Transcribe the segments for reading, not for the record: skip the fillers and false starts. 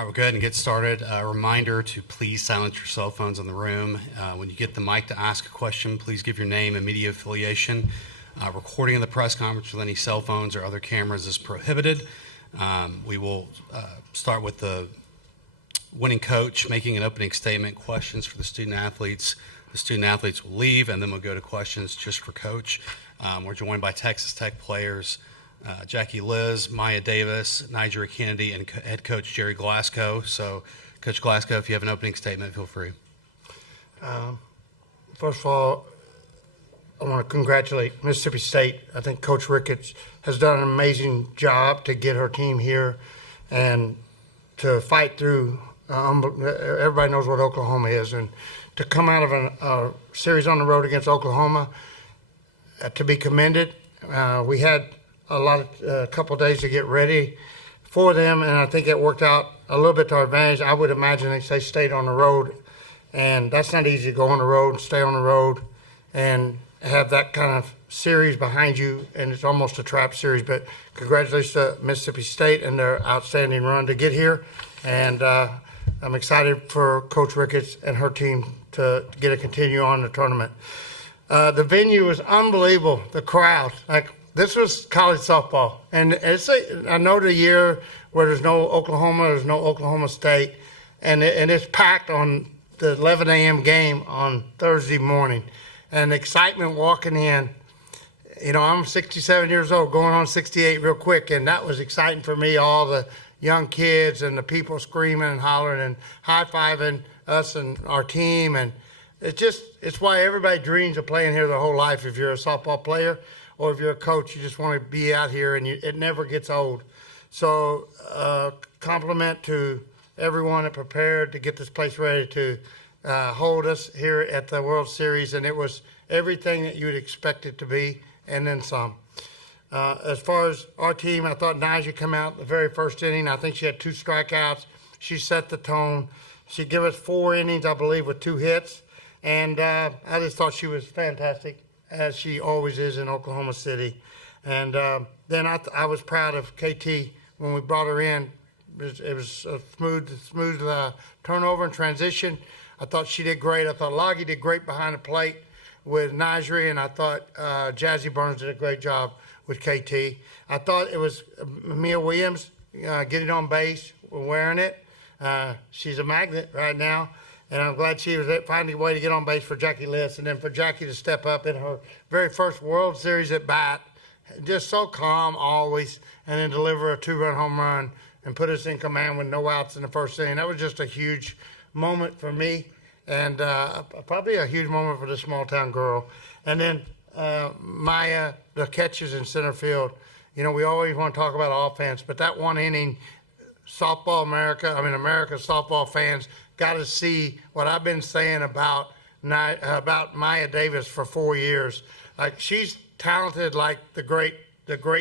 All right, we'll go ahead and get started. A reminder to please silence your cell phones in the room. When you get the mic to ask a question, please give your name and media affiliation. Recording of the press conference with any cell phones or other cameras is prohibited. We will start with the winning coach making an opening statement, questions for the student athletes. The student athletes will leave, and then we'll go to questions just for coach. We're joined by Texas Tech players Jackie Liz, Maya Davis, Nigeria Kennedy, and head coach Jerry Glasgow. So, Coach Glasgow, if you have an opening statement, feel free. First of all, I want to congratulate Mississippi State. I think Coach Ricketts has done an amazing job to get her team here and to fight through. Everybody knows what Oklahoma is, and to come out of a series on the road against Oklahoma, to be commended. We had a couple of days to get ready for them, and I think it worked out a little bit to our advantage. I would imagine they stayed on the road, and that's not easy to go on the road, stay on the road, and have that kind of series behind you, and it's almost a trap series. But congratulations to Mississippi State and their outstanding run to get here, and I'm excited for Coach Ricketts and her team to get to continue on the tournament. The venue was unbelievable, the crowd. This was college softball, and I know the year where there's no Oklahoma State, and it's packed on the 11 a.m. game on Thursday morning, and the excitement walking in. You know, I'm 67 years old, going on 68 real quick, and that was exciting for me, all the young kids and the people screaming and hollering and high-fiving us and our team, and it's why everybody dreams of playing here their whole life. If you're a softball player or if you're a coach, you just want to be out here, and it never gets old. So compliment to everyone that prepared to get this place ready to hold us here at the World Series, and it was everything that you would expect it to be, and then some. As far as our team, I thought Nigeria come out the very first inning. I think she had 2 strikeouts. She set the tone. She gave us 4 innings, I believe, with 2 hits. And I just thought she was fantastic, as she always is in Oklahoma City. And then I was proud of KT when we brought her in. It was a smooth turnover and transition. I thought she did great. I thought Loggy did great behind the plate with Nigeria, and I thought Jazzy Burns did a great job with KT. I thought it was Mia Williams getting on base, wearing it. She's a magnet right now. And I'm glad she was finding a way to get on base for Jackie Liss, and then for Jackie to step up in her very first World Series at bat, just so calm always, and then deliver a 2-run home run and put us in command with no outs in the first inning. That was just a huge moment for me, and probably a huge moment for this small-town girl. And then Maya, the catches in center field. You know, we always want to talk about offense, but that one inning, America's softball fans got to see what I've been saying about Maya Davis for 4 years. Like, she's talented like the great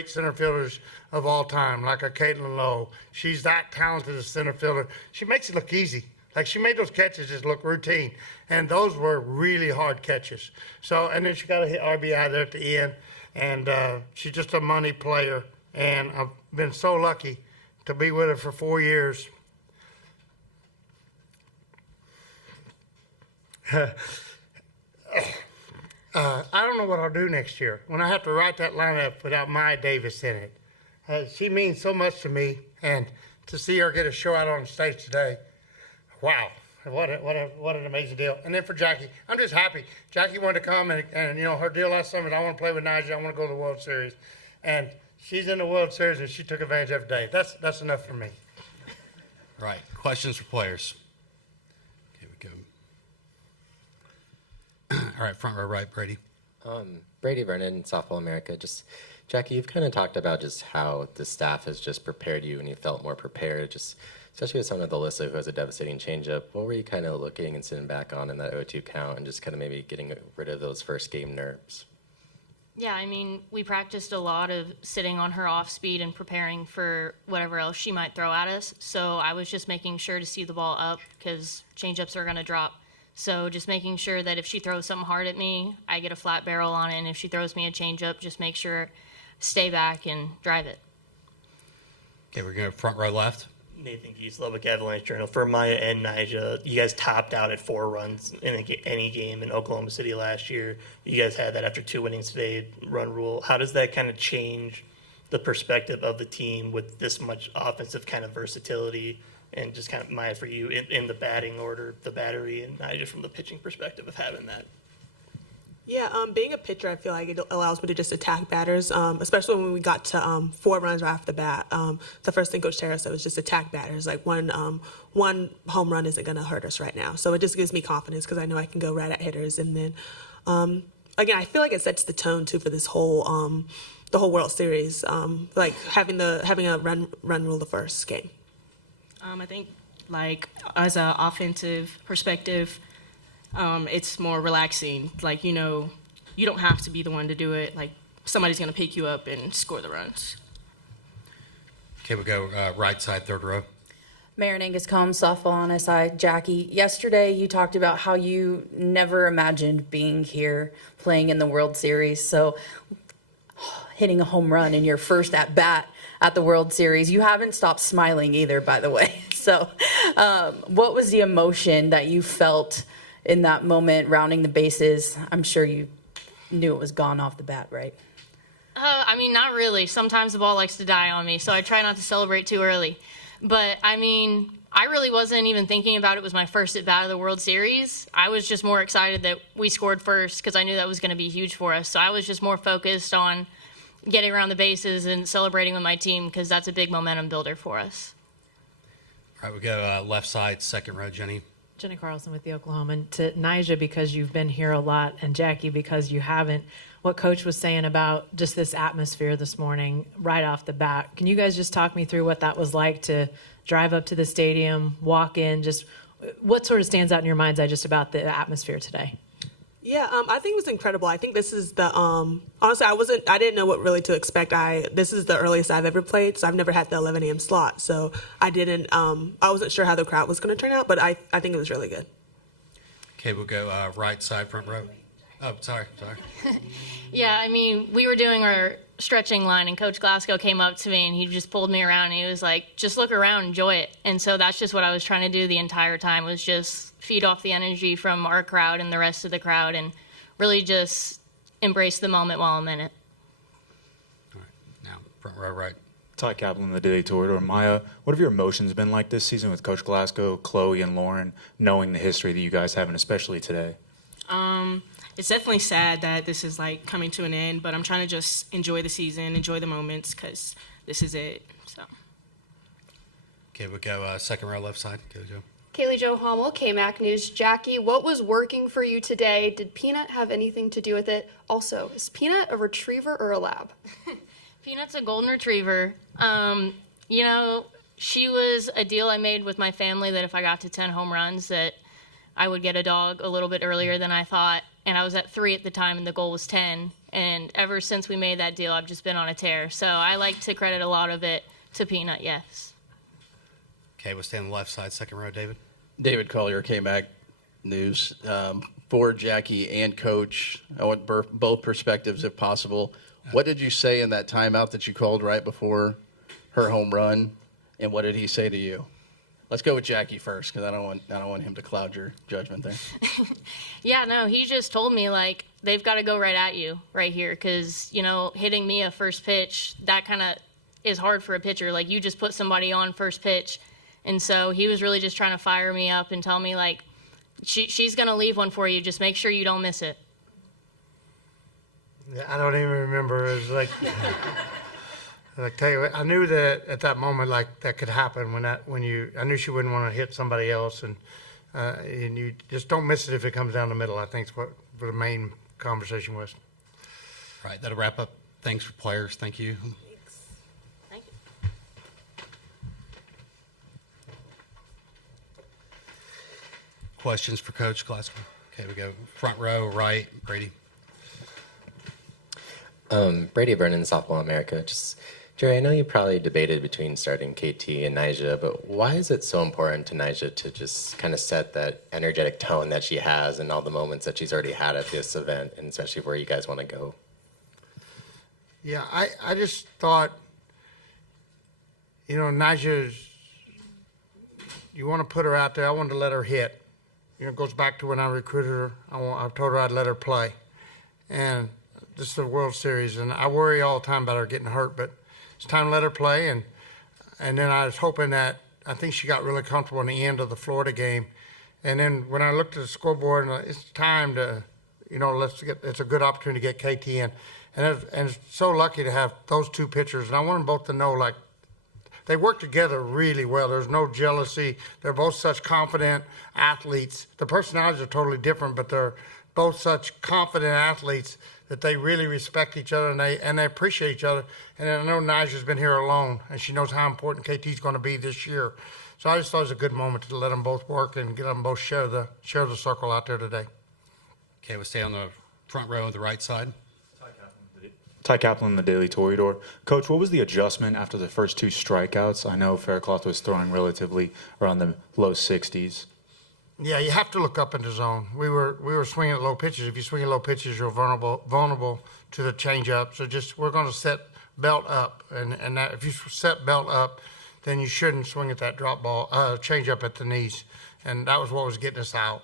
center fielders of all time, like a Caitlin Lowe. She's that talented a center fielder. She makes it look easy. Like, she made those catches just look routine, and those were really hard catches. So, and then she got a hit RBI there at the end, and she's just a money player, and I've been so lucky to be with her for 4 years. I don't know what I'll do next year when I have to write that lineup without Maya Davis in it. She means so much to me, and to see her get a show out on stage today, wow, what an amazing deal. And then for Jackie, I'm just happy. Jackie wanted to come, and you know, her deal last summer is I want to play with Nigeria, I want to go to the World Series, and she's in the World Series, and she took advantage every day. That's enough for me. Right. Questions for players. All right, front row right, Brady. Brady Vernon, Softball America. Just, Jackie, you've kind of talked about just how the staff has just prepared you and you felt more prepared, just especially with someone with Alyssa who has a devastating changeup. What were you kind of looking and sitting back on in that 0-2 count and just kind of maybe getting rid of those first game nerves? Yeah, I mean, we practiced a lot of sitting on her off speed and preparing for whatever else she might throw at us. So I was just making sure to see the ball up because changeups are going to drop. So just making sure that if she throws something hard at me, I get a flat barrel on it. And if she throws me a changeup, just make sure stay back and drive it. Okay, we're going to front row left. Nathan Geese, Lubbock Avalanche Journal. For Maya and Nija, you guys topped out at 4 runs in any game in Oklahoma City last year. You guys had that after 2 innings today, run rule. How does that kind of change the perspective of the team with this much offensive kind of versatility? And just kind of, Maya, for you, in the batting order, the battery, and Nija from the pitching perspective of having that? Yeah, being a pitcher, I feel like it allows me to just attack batters, especially when we got to 4 runs right off the bat. The first thing Coach Terra said was just attack batters. Like one home run isn't going to hurt us right now. So it just gives me confidence because I know I can go right at hitters. And then, again, I feel like it sets the tone, too, for this whole the whole World Series, like having a run rule the first game. I think, like, as an offensive perspective, it's more relaxing. Like, you know, you don't have to be the one to do it. Like, somebody's going to pick you up and score the runs. Okay, we'll go right side, third row. Marin Angus Combs, softball on SI. Jackie, yesterday you talked about how you never imagined being here playing in the World Series. So hitting a home run in your first at bat at the World Series. You haven't stopped smiling either, by the way. So what was the emotion that you felt in that moment, rounding the bases? I'm sure you knew it was gone off the bat, right? I mean, not really. Sometimes the ball likes to die on me, so I try not to celebrate too early. But, I mean, I really wasn't even thinking about it was my first at-bat of the World Series. I was just more excited that we scored first because I knew that was going to be huge for us. So I was just more focused on getting around the bases and celebrating with my team because that's a big momentum builder for us. All right, we go left side, second row, Jenny. Jenny Carlson with the Oklahoman. To Nija, because you've been here a lot, and Jackie, because you haven't, what Coach was saying about just this atmosphere this morning right off the bat. Can you guys just talk me through what that was like to drive up to the stadium, walk in, just what sort of stands out in your mind's eye just about the atmosphere today? Yeah, I think it was incredible. I think this is the honestly, I didn't know what really to expect. This is the earliest I've ever played, so I've never had the 11 a.m. slot. So I wasn't sure how the crowd was going to turn out, but I think it was really good. Okay, we'll go right side, front row. Oh, sorry. Yeah, I mean, we were doing our stretching line, and Coach Glasgow came up to me, and he just pulled me around, and he was like, just look around, enjoy it. And so that's just what I was trying to do the entire time, was just feed off the energy from our crowd and the rest of the crowd and really just embrace the moment while I'm in it. All right, now, front row, right. Ty Kaplan, the Daily Tour. Maya, what have your emotions been like this season with Coach Glasgow, Chloe, and Lauren, knowing the history that you guys have, and especially today? It's definitely sad that this is like coming to an end, but I'm trying to just enjoy the season, enjoy the moments, because this is it. So. Okay, we'll go second row, left side. Go, Joe. Kaylee Jo Hummel, KMAC News. Jackie, what was working for you today? Did Peanut have anything to do with it? Also, is Peanut a retriever or a lab? Peanut's a golden retriever. You know, she was a deal I made with my family that if I got to 10 home runs that I would get a dog a little bit earlier than I thought. And I was at 3 at the time, and the goal was 10. And ever since we made that deal, I've just been on a tear. So I like to credit a lot of it to Peanut, yes. Okay, we'll stay on the left side, second row, David. David Collier, KMAC News. For Jackie and Coach, I want both perspectives if possible. What did you say in that timeout that you called right before her home run, and what did he say to you? Let's go with Jackie first, because I don't want him to cloud your judgment there. Yeah, no, he just told me, like, they've got to go right at you right here because, you know, hitting me a first pitch, that kind of is hard for a pitcher. Like, you just put somebody on first pitch. And so he was really just trying to fire me up and tell me, like, she's going to leave one for you. Just make sure you don't miss it. Yeah, I don't even remember. It was like, like tell you, I knew that at that moment, like that could happen I knew she wouldn't want to hit somebody else, and you just don't miss it if it comes down the middle. I think is what the main conversation was. All right, that'll wrap up. Thanks for players. Thank you. Thank you. Questions for Coach Glasgow? Okay, we go front row, right, Brady. Brady Vernon, Softball America. Jerry, I know you probably debated between starting KT and Nija, but why is it so important to Nija to just kind of set that energetic tone that she has and all the moments that she's already had at this event, and especially where you guys want to go? Yeah, I just thought, you know, Nija's you want to put her out there. I wanted to let her hit. It goes back to when I recruited her. I told her I'd let her play. And this is the World Series, and I worry all the time about her getting hurt, but it's time to let her play. And then I was hoping that, I think she got really comfortable in the end of the Florida game. And then when I looked at the scoreboard, and it's time to, it's a good opportunity to get KT in. And it's so lucky to have those two pitchers. And I want them both to know, like, they work together really well. There's no jealousy. They're both such confident athletes. The personalities are totally different, but they're both such confident athletes that they really respect each other and they appreciate each other. And I know Nija's been here alone, and she knows how important KT's going to be this year. So I just thought it was a good moment to let them both work and get them both share the circle out there today. Okay, we'll stay on the front row on the right side. Ty Kaplan, the Daily Toreador. Coach, what was the adjustment after the first two strikeouts? I know Faircloth was throwing relatively around the low 60s. Yeah, you have to look up in the zone. We were swinging at low pitches. If you swing at low pitches, you're vulnerable to the changeup. So we're going to set belt up, and that, if you set belt up, then you shouldn't swing at that drop ball, changeup at the knees, and that was what was getting us out.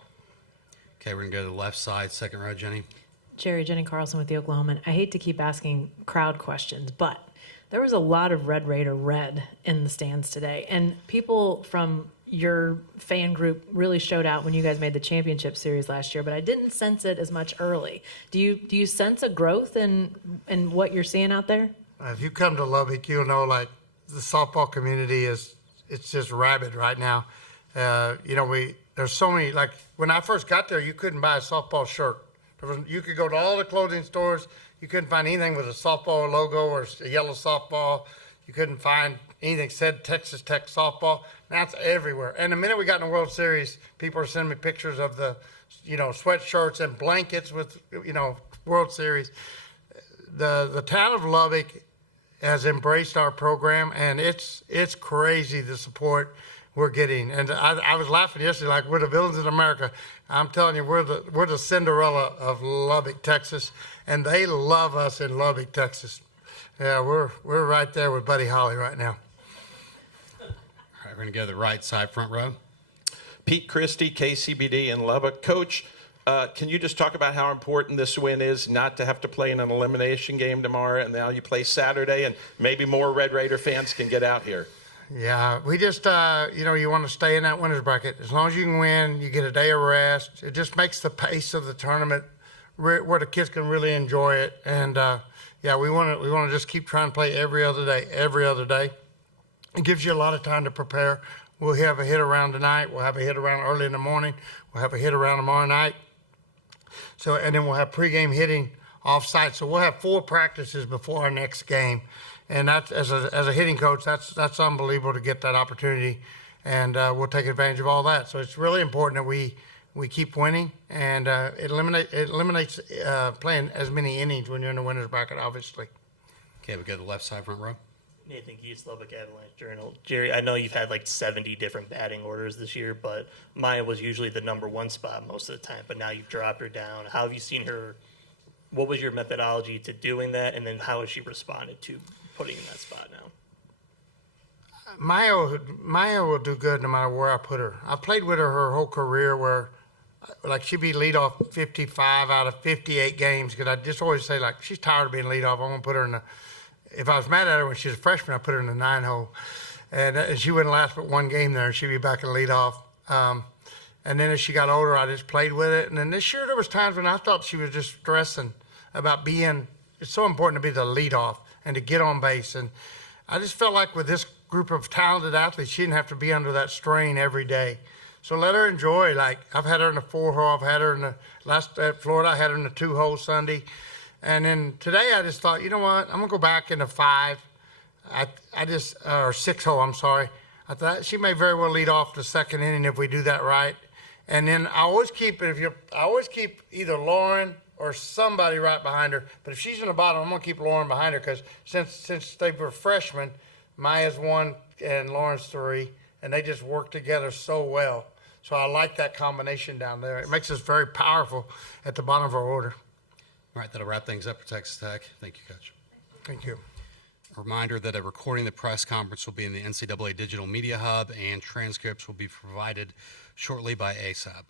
Okay, we're gonna go to the left side, second row, Jenny. Jenny Carlson with the Oklahoman. I hate to keep asking crowd questions, but there was a lot of Red Raider red in the stands today, and people from your fan group really showed out when you guys made the championship series last year, but I didn't sense it as much early. Do you sense a growth in what you're seeing out there? If you come to Lubbock, you'll know, like, the softball community it's just rabid right now. There's so many, like, when I first got there, you couldn't buy a softball shirt. You could go to all the clothing stores. You couldn't find anything with a softball logo or a yellow softball. You couldn't find anything said Texas Tech softball. Now it's everywhere. And the minute we got in the World Series, people are sending me pictures of the, sweatshirts and blankets with, World Series. The town of Lubbock has embraced our program, and it's crazy the support we're getting. And I was laughing yesterday, like, we're the villains in America. I'm telling you, we're the Cinderella of Lubbock, Texas, and they love us in Lubbock, Texas. Yeah, we're right there with Buddy Holly right now. All right, we're gonna go to the right side, front row. Pete Christie, KCBD in Lubbock. Coach, can you just talk about how important this win is, not to have to play in an elimination game tomorrow, and now you play Saturday, and maybe more Red Raider fans can get out here? Yeah, we just, you want to stay in that winner's bracket. As long as you can win, you get a day of rest. It just makes the pace of the tournament where the kids can really enjoy it. And, we want to just keep trying to play every other day. It gives you a lot of time to prepare. We'll have a hit around tonight. We'll have a hit around early in the morning. We'll have a hit around tomorrow night. So, and then we'll have pregame hitting off-site. So we'll have 4 practices before our next game. And that's, as a hitting coach, that's unbelievable to get that opportunity, and we'll take advantage of all that. So it's really important that we keep winning, and it eliminates playing as many innings when you're in the winner's bracket, obviously. Okay, we go to the left side, front row. Nathan Geese, Lubbock Avalanche Journal. Jerry, I know you've had like 70 different batting orders this year, but Maya was usually the number 1 spot most of the time, but now you've dropped her down. How have you seen her? What was your methodology to doing that, and then how has she responded to putting in that spot now? Maya will do good no matter where I put her. I played with her whole career where, like, she'd be leadoff 55 out of 58 games, because I just always say, like, she's tired of being leadoff. I'm going to put her in the, if I was mad at her when she was a freshman, I'd put her in the 9 hole. And she wouldn't last but 1 game there, and she'd be back in leadoff. And then as she got older, I just played with it. And then this year there was times when I thought she was just stressing about being, it's so important to be the leadoff and to get on base. And I just felt like with this group of talented athletes, she didn't have to be under that strain every day. So let her enjoy. Like, I've had her in the 4 hole. I've had her in the last at Florida. I had her in the 2 hole Sunday. And then today I just thought, you know what? I'm going to go back into 5. Or 6 hole, I'm sorry. I thought she may very well lead off the second inning if we do that right. And then I always keep either Lauren or somebody right behind her. But if she's in the bottom, I'm going to keep Lauren behind her, because since they were freshmen, Maya's 1 and Lauren's 3, and they just work together so well. So I like that combination down there. It makes us very powerful at the bottom of our order. All right, that'll wrap things up for Texas Tech. Thank you, Coach. Thank you. Reminder that a recording of the press conference will be in the NCAA Digital Media Hub, and transcripts will be provided shortly by ASAP.